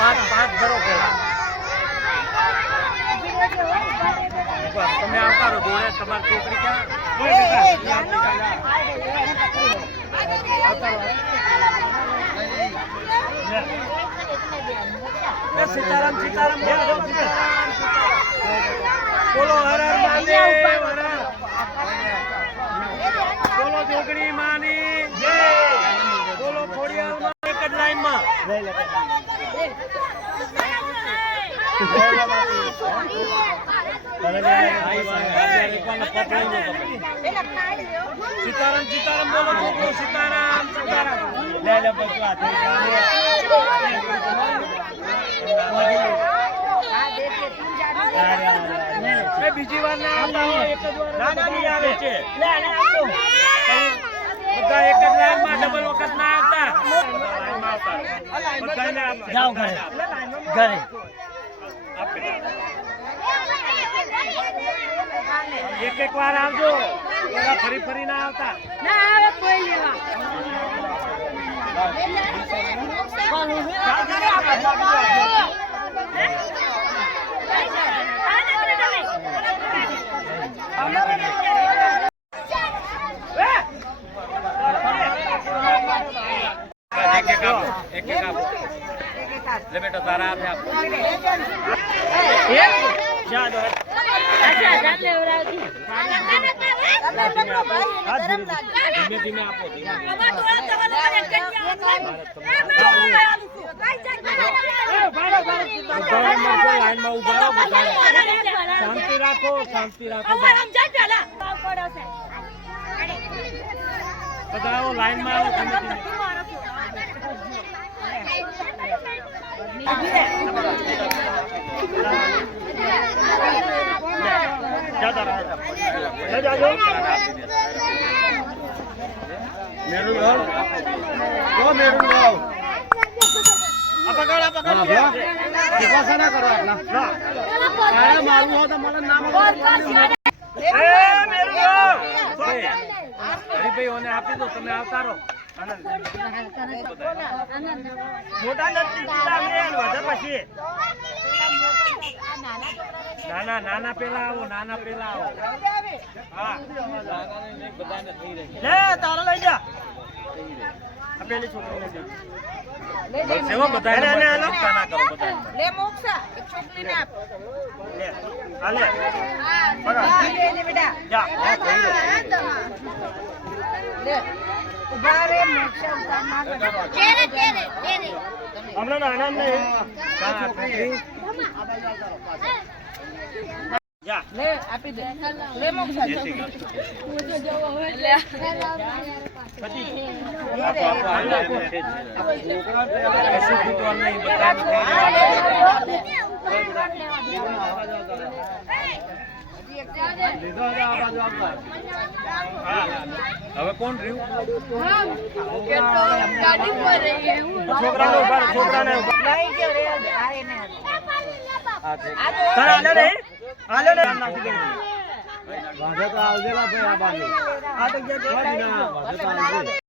પાંચ ભરો પેલા તમે આવતા રહો જોડે તમારી છોકરી ક્યાં સીતારામ સીતારામ બોલો હર હર મહાદેવ બોલો જોગણી માની જય બોલો ખોડિયારમાં એક જ લાઈનમાં સીતારામ સીતારામ બોલો છોકરો સીતારામ સીતારામ બીજી વાર ના આવતા હોય એક જ વાર આવે છે બધા એક જ લાઈનમાં ડબલ વખત ના આવતા જાઓ ઘરે ઘરે એક એક વાર આવજો ફરી ફરી ના આવતા ના આવે કોઈ લેવા एक एक आपो ले बेटा तारा आपने आपको जा दो अच्छा जान ले उराती धीमे धीमे आपो लाइन में उभा रहो शांति રાખો बताओ लाइन में आओ धीमे धीमे હરિભાઈ આપી દો તમે આવતા રહો મોટા પછી નાના નાના પેલા આવો નાના પેલા આવો હા બધાને થઈ રહી લે તારા લઈ જા આ પેલી છોકરી લઈ જા સેવા બધાને ચિંતા ના કરો બધા લે મોક્ષા એક છોકરીને આપ લે આ લે બરાબર લે બેટા જા હા થઈ લે ઉભા રે મોક્ષા ઉતાર ના તેરે તેરે તેરે હમણાં નાના નહીં કા છોકરી જા લે આપી દે લે મોક્ષા પછી હવે કોણ રહ્યું છોકરાને ઉભા છોકરાને નહીં કે રે આ એને તારા આલે ને નાખી દે વાંધો તો આવજેલા ભાઈ આ બાજુ આ તો ગયા ના વાંધો તો આવજે